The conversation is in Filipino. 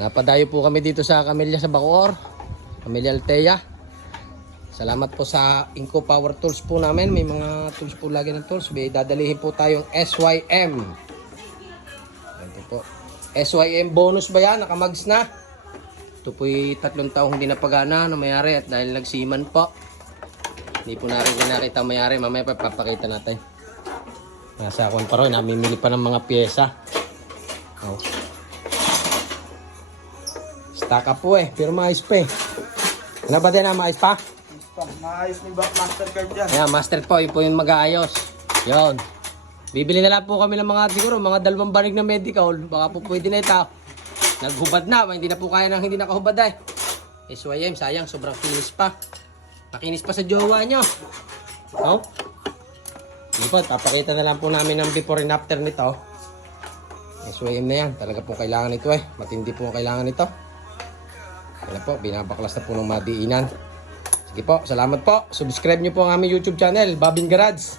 Napadayo po kami dito sa Camellia sa Bacoor, Camellia Altea. Salamat po sa Inco Power Tools po namin. May mga tools po lagi ng tools. May dadalihin po tayong SYM. Ito po. SYM bonus ba yan? Nakamags na. Ito po'y 3 taong hindi napagana na mayari at dahil nagsiman po. Hindi po natin nakita mayari. Mamaya pa papakita natin. Nasa akong pa rin. Namimili pa ng mga pyesa. Oh. Stock up po eh. Pero maayos pa eh. Ano ba din na maayos pa? Maayos ni Mastercard dyan. Ayan, master po. Yun po yung mag-aayos. Yun. Bibili na lang po kami ng mga siguro, mga 2 banig na medical. Baka po pwede na ito. Naghubad na. Hindi na po kaya ng hindi nakahubad eh. SYM, sayang. Sobrang kinis pa. Makinis pa sa jowa nyo. No? Hindi po, tapakita na lang po namin ng before and after nito. SYM na yan. Talaga po kailangan ito eh. Matindi po ang kailangan nito. Yan po, binabaklas na po ng madiinan. Sige po, salamat po. Subscribe nyo po ang aming YouTube channel, Babin Garage.